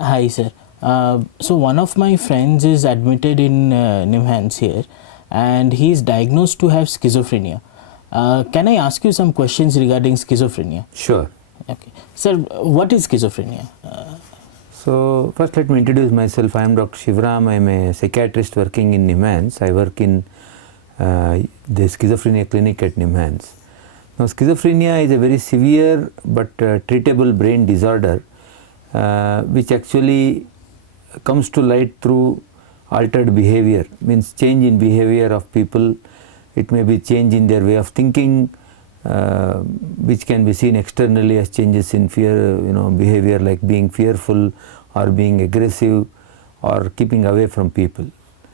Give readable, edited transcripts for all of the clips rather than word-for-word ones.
Hi, sir. So one of my friends is admitted in Nimhans here, and he is diagnosed to have schizophrenia. Can I ask you some questions regarding schizophrenia? Sure. Okay, sir. What is schizophrenia? So first let me introduce myself. I am Dr. Shivram. I am a psychiatrist working in Nimhans. I work in the schizophrenia clinic at Nimhans. Now schizophrenia is a very severe but treatable brain disorder which actually comes to light through altered behavior, means change in behavior of people. It may be change in their way of thinking, which can be seen externally as changes in fear, behavior like being fearful or being aggressive or keeping away from people.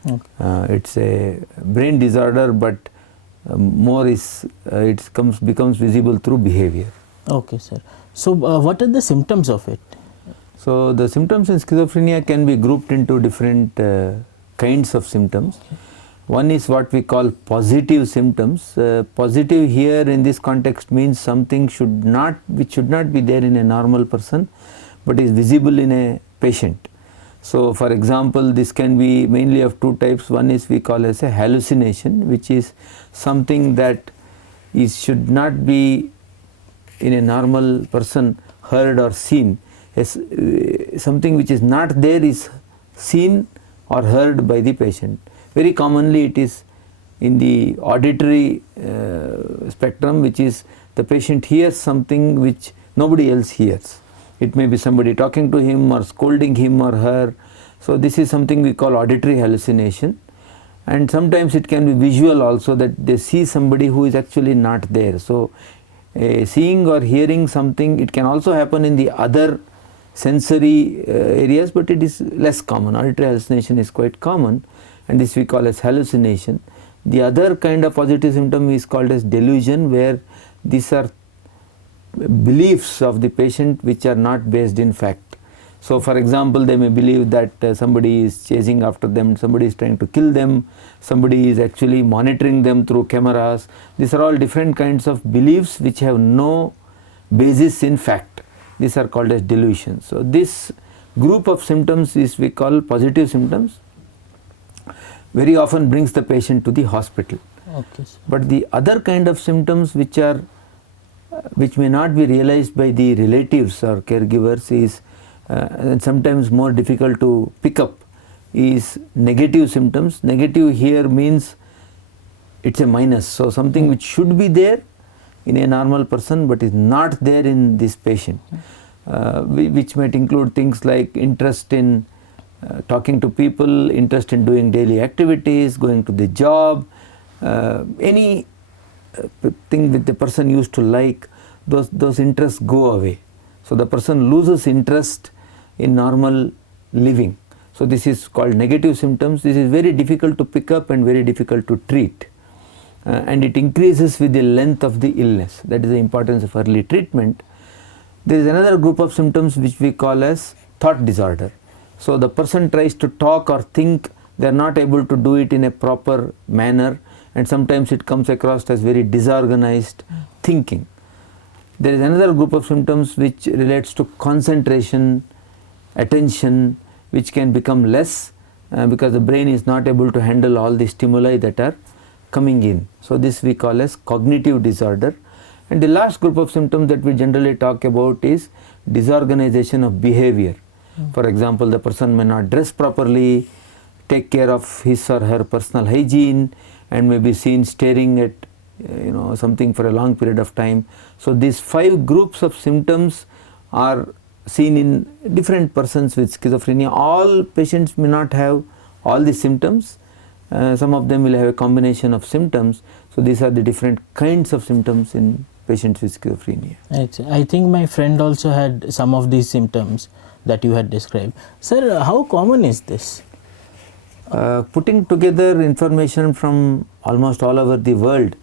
Okay. It's a brain disorder, but more is becomes visible through behavior. Okay, sir. So what are the symptoms of it? So the symptoms in schizophrenia can be grouped into different kinds of symptoms. Okay. One is what we call positive symptoms. Positive here in this context means something which should not be there in a normal person, but is visible in a patient. So for example, this can be mainly of two types. One is we call as a hallucination, which is something that should not be in a normal person heard or seen. Something which is not there is seen or heard by the patient. Very commonly it is in the auditory spectrum, which is the patient hears something which nobody else hears. It may be somebody talking to him or scolding him or her. So this is something we call auditory hallucination. And sometimes it can be visual also, that they see somebody who is actually not there. So seeing or hearing something, it can also happen in the other sensory areas, but it is less common. Auditory hallucination is quite common, and this we call as hallucination. The other kind of positive symptom is called as delusion, where these are beliefs of the patient which are not based in fact. So for example, they may believe that somebody is chasing after them, somebody is trying to kill them, somebody is actually monitoring them through cameras. These are all different kinds of beliefs which have no basis in fact. These are called as delusions. So this group of symptoms is we call positive symptoms. Very often brings the patient to the hospital. Okay, sir. But the other kind of symptoms which may not be realized by the relatives or caregivers is and sometimes more difficult to pick up is negative symptoms. Negative here means it's a minus. So something which should be there in a normal person but is not there in this patient, which might include things like interest in talking to people, interest in doing daily activities, going to the job, any thing that the person used to like, those interests go away. So the person loses interest in normal living. So this is called negative symptoms. This is very difficult to pick up and very difficult to treat. And it increases with the length of the illness. That is the importance of early treatment. There is another group of symptoms which we call as thought disorder. So the person tries to talk or think, they are not able to do it in a proper manner, and sometimes it comes across as very disorganized thinking. There is another group of symptoms which relates to concentration, attention, which can become less because the brain is not able to handle all the stimuli that are coming in. So this we call as cognitive disorder. And the last group of symptoms that we generally talk about is disorganization of behavior. For example, the person may not dress properly, take care of his or her personal hygiene, and may be seen staring at something for a long period of time. So these 5 groups of symptoms are seen in different persons with schizophrenia. All patients may not have all the symptoms. Some of them will have a combination of symptoms. So these are the different kinds of symptoms in patients with schizophrenia. I think my friend also had some of these symptoms that you had described. Sir, how common is this? Putting together information from almost all over the world,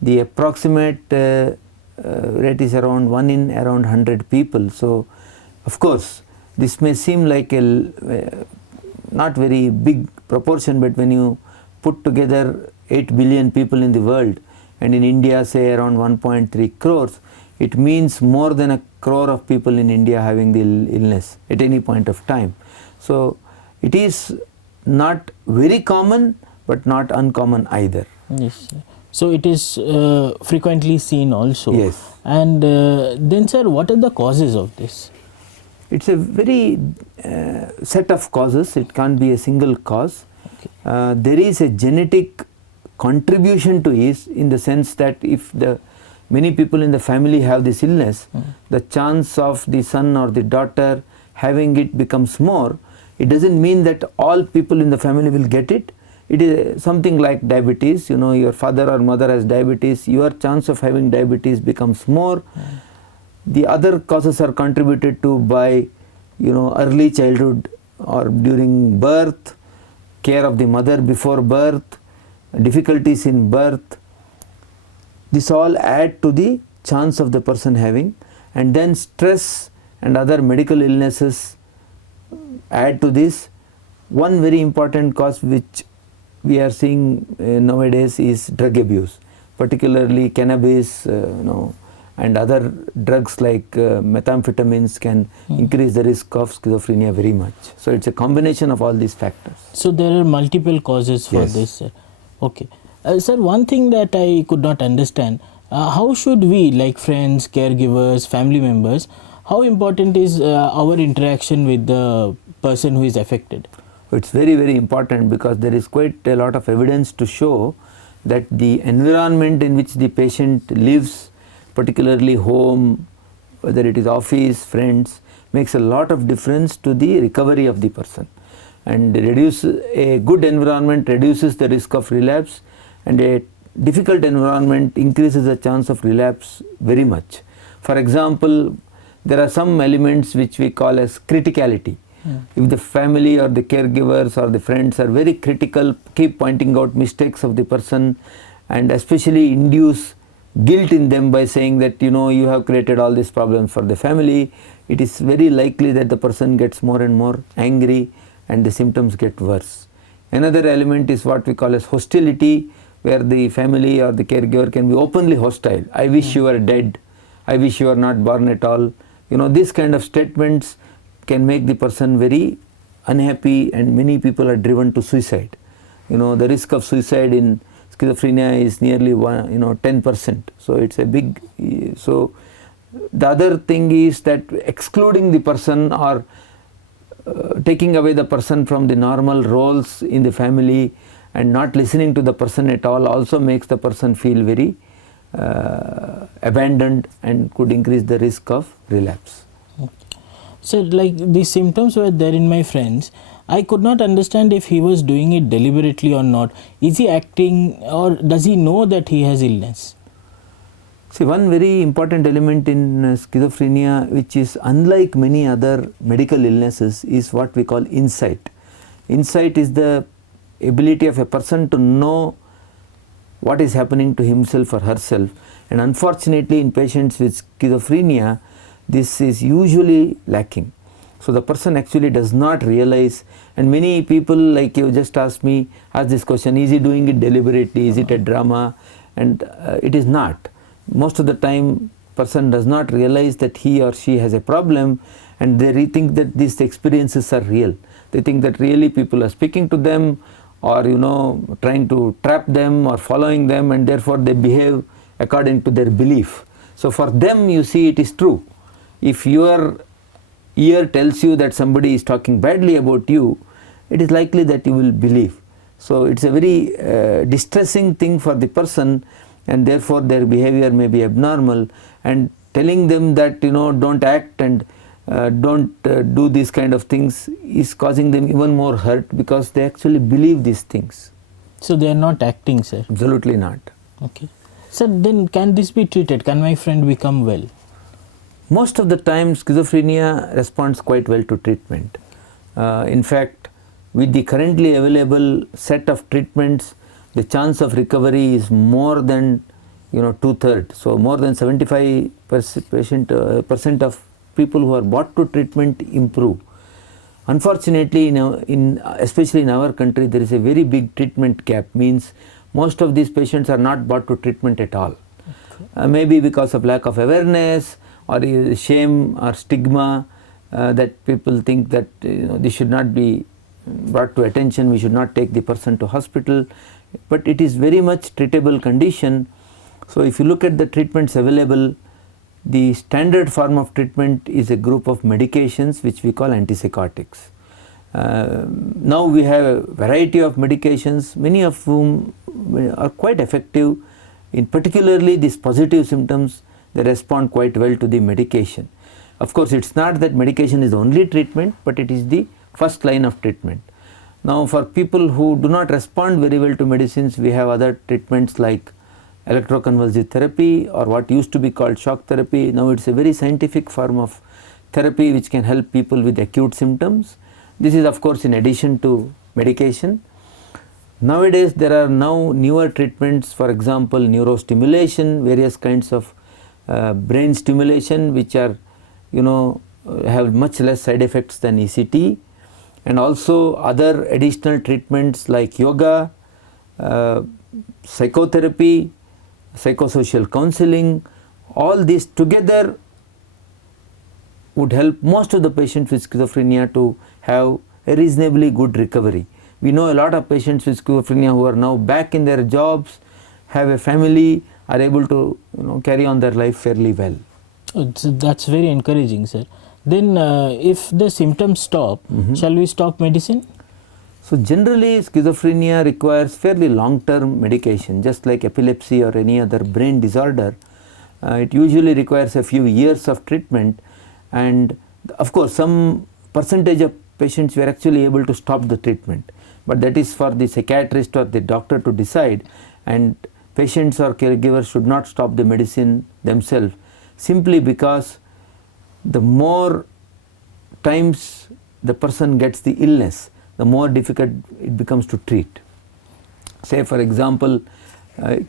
the approximate rate is around 1 in around 100 people. So of course this may seem like a not very big proportion, but when you put together 8 billion people in the world, and in India say around 1.3 crores, it means more than 1 crore of people in India having the illness at any point of time. So it is not very common but not uncommon either. Yes, sir. So it is frequently seen also. Yes. And then, sir, what are the causes of this? It's a very set of causes. It can't be a single cause. Okay. There is a genetic contribution to it, in the sense that if many people in the family have this illness, the chance of the son or the daughter having it becomes more. It doesn't mean that all people in the family will get it. It is something like diabetes. You know, your father or mother has diabetes, your chance of having diabetes becomes more. The other causes are contributed to by, early childhood or during birth, care of the mother before birth, difficulties in birth. This all add to the chance of the person having, and then stress and other medical illnesses add to this. One very important cause which we are seeing nowadays is drug abuse, particularly cannabis, and other drugs like methamphetamines can increase the risk of schizophrenia very much. So it's a combination of all these factors. So there are multiple causes for Yes. this, sir. Okay. Sir, one thing that I could not understand, how should we, like friends, caregivers, family members, how important is our interaction with the person who is affected? It's very, very important, because there is quite a lot of evidence to show that the environment in which the patient lives, particularly home, whether it is office, friends, makes a lot of difference to the recovery of the person. And a good environment reduces the risk of relapse, and a difficult environment increases the chance of relapse very much. For example, there are some elements which we call as criticality. If the family or the caregivers or the friends are very critical, keep pointing out mistakes of the person, and especially induce guilt in them by saying that, you have created all these problems for the family, it is very likely that the person gets more and more angry and the symptoms get worse. Another element is what we call as hostility, where the family or the caregiver can be openly hostile. I wish you were dead, I wish you were not born at all. These kind of statements can make the person very unhappy, and many people are driven to suicide. The risk of suicide in schizophrenia is nearly 10%. So it's a big. So the other thing is that excluding the person or taking away the person from the normal roles in the family and not listening to the person at all also makes the person feel very abandoned and could increase the risk of relapse. So like the symptoms were there in my friends, I could not understand if he was doing it deliberately or not. Is he acting, or does he know that he has illness? See, one very important element in schizophrenia, which is unlike many other medical illnesses, is what we call insight. Insight is the ability of a person to know what is happening to himself or herself, and unfortunately in patients with schizophrenia this is usually lacking. So the person actually does not realize, and many people, like you just asked this question, is he doing it deliberately, is it a drama? And it is not. Most of the time person does not realize that he or she has a problem, and they think that these experiences are real. They think that really people are speaking to them, or trying to trap them or following them, and therefore they behave according to their belief. So for them, you see, it is true. If your ear tells you that somebody is talking badly about you, it is likely that you will believe. So it's a very distressing thing for the person, and therefore their behavior may be abnormal, and telling them that don't act and don't do these kind of things is causing them even more hurt, because they actually believe these things. So they are not acting, sir? Absolutely not. Okay. Sir, then can this be treated? Can my friend become well? Most of the time schizophrenia responds quite well to treatment. In fact, with the currently available set of treatments, the chance of recovery is more than 2/3. So more than 75% of people who are brought to treatment improve. Unfortunately, especially in our country, there is a very big treatment gap. Means most of these patients are not brought to treatment at all. Okay. Maybe because of lack of awareness or shame or stigma, that people think that this should not be brought to attention, we should not take the person to hospital, but it is very much treatable condition. So if you look at the treatments available, the standard form of treatment is a group of medications which we call antipsychotics. Now we have a variety of medications, many of whom are quite effective. In particularly these positive symptoms, they respond quite well to the medication. Of course, it's not that medication is the only treatment, but it is the first line of treatment. Now for people who do not respond very well to medicines, we have other treatments like electroconvulsive therapy, or what used to be called shock therapy. Now it's a very scientific form of therapy which can help people with acute symptoms. This is of course in addition to medication. Nowadays there are now newer treatments, for example neurostimulation, various kinds of brain stimulation which are have much less side effects than ECT, and also other additional treatments like yoga, psychotherapy, psychosocial counseling. All these together would help most of the patients with schizophrenia to have a reasonably good recovery. We know a lot of patients with schizophrenia who are now back in their jobs, have a family, are able to carry on their life fairly well. That's very encouraging, sir. Then if the symptoms stop, shall we stop medicine? So generally schizophrenia requires fairly long-term medication, just like epilepsy or any other brain disorder. It usually requires a few years of treatment, and of course some percentage of patients were actually able to stop the treatment, but that is for the psychiatrist or the doctor to decide, and patients or caregivers should not stop the medicine themselves, simply because the more times the person gets the illness, the more difficult it becomes to treat. Say for example,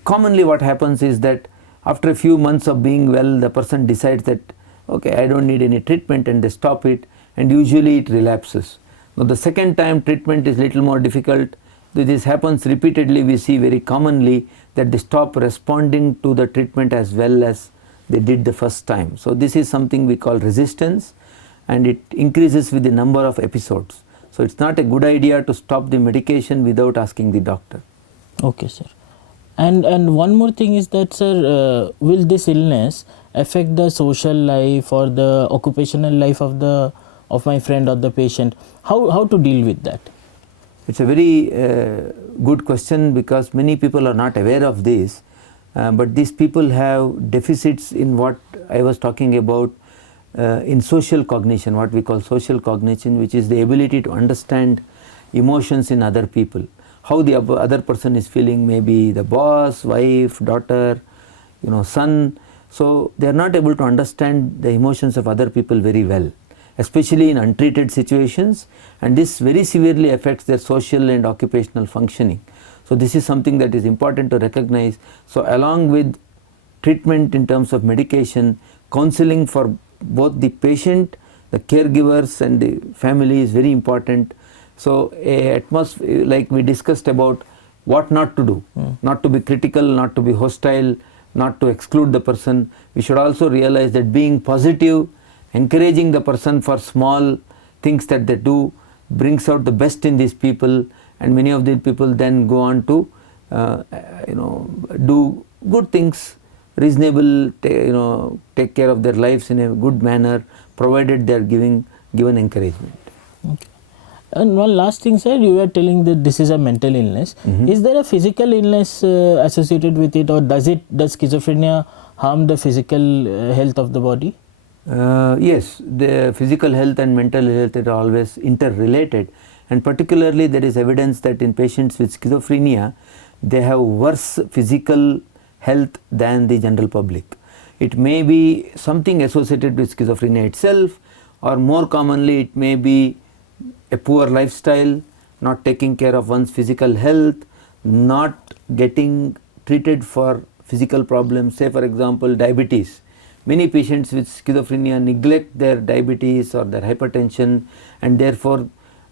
commonly what happens is that after a few months of being well, the person decides that okay, I don't need any treatment, and they stop it, and usually it relapses. Now the second time treatment is little more difficult. This happens repeatedly. We see very commonly that they stop responding to the treatment as well as they did the first time. So this is something we call resistance, and it increases with the number of episodes. So it's not a good idea to stop the medication without asking the doctor. Okay, sir. And one more thing is that, sir, will this illness affect the social life or the occupational life of my friend or the patient? How to deal with that? It's a very good question, because many people are not aware of this, but these people have deficits in what I was talking about in social cognition, what we call social cognition, which is the ability to understand emotions in other people, how the other person is feeling, maybe the boss, wife, daughter, son. So they are not able to understand the emotions of other people very well, especially in untreated situations, and this very severely affects their social and occupational functioning. So this is something that is important to recognize. So along with treatment in terms of medication, counseling for both the patient, the caregivers and the family is very important. So like we discussed about what not to do, not to be critical, not to be hostile, not to exclude the person. We should also realize that being positive, encouraging the person for small things that they do, brings out the best in these people, and many of these people then go on to do good things, reasonable, take care of their lives in a good manner, provided they are given encouragement. Okay. And one last thing, sir, you were telling that this is a mental illness. Is there a physical illness associated with it, or does schizophrenia harm the physical health of the body? Yes, the physical health and mental health are always interrelated, and particularly there is evidence that in patients with schizophrenia, they have worse physical health than the general public. It may be something associated with schizophrenia itself, or more commonly it may be a poor lifestyle, not taking care of one's physical health, not getting treated for physical problems. Say for example diabetes. Many patients with schizophrenia neglect their diabetes or their hypertension, and therefore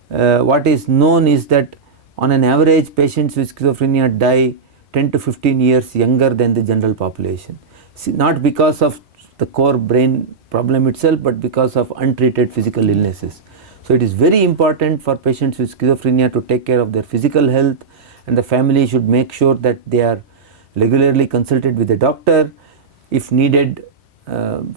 what is known is that on an average patients with schizophrenia die 10 to 15 years younger than the general population. not because of the core brain problem itself, but because of untreated physical illnesses. So it is very important for patients with schizophrenia to take care of their physical health, and the family should make sure that they are regularly consulted with a doctor if needed,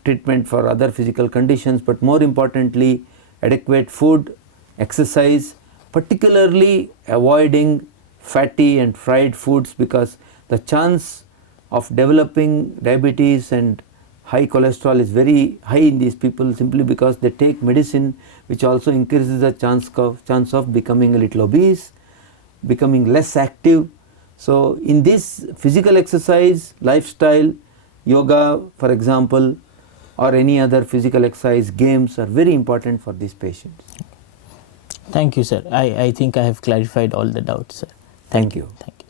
treatment for other physical conditions, but more importantly adequate food, exercise, particularly avoiding fatty and fried foods, because the chance of developing diabetes and high cholesterol is very high in these people, simply because they take medicine which also increases the chance of becoming a little obese, becoming less active. So in this, physical exercise, lifestyle, yoga for example, or any other physical exercise, games are very important for these patients. Thank you, sir. I think I have clarified all the doubts, sir. Thank you. Thank you.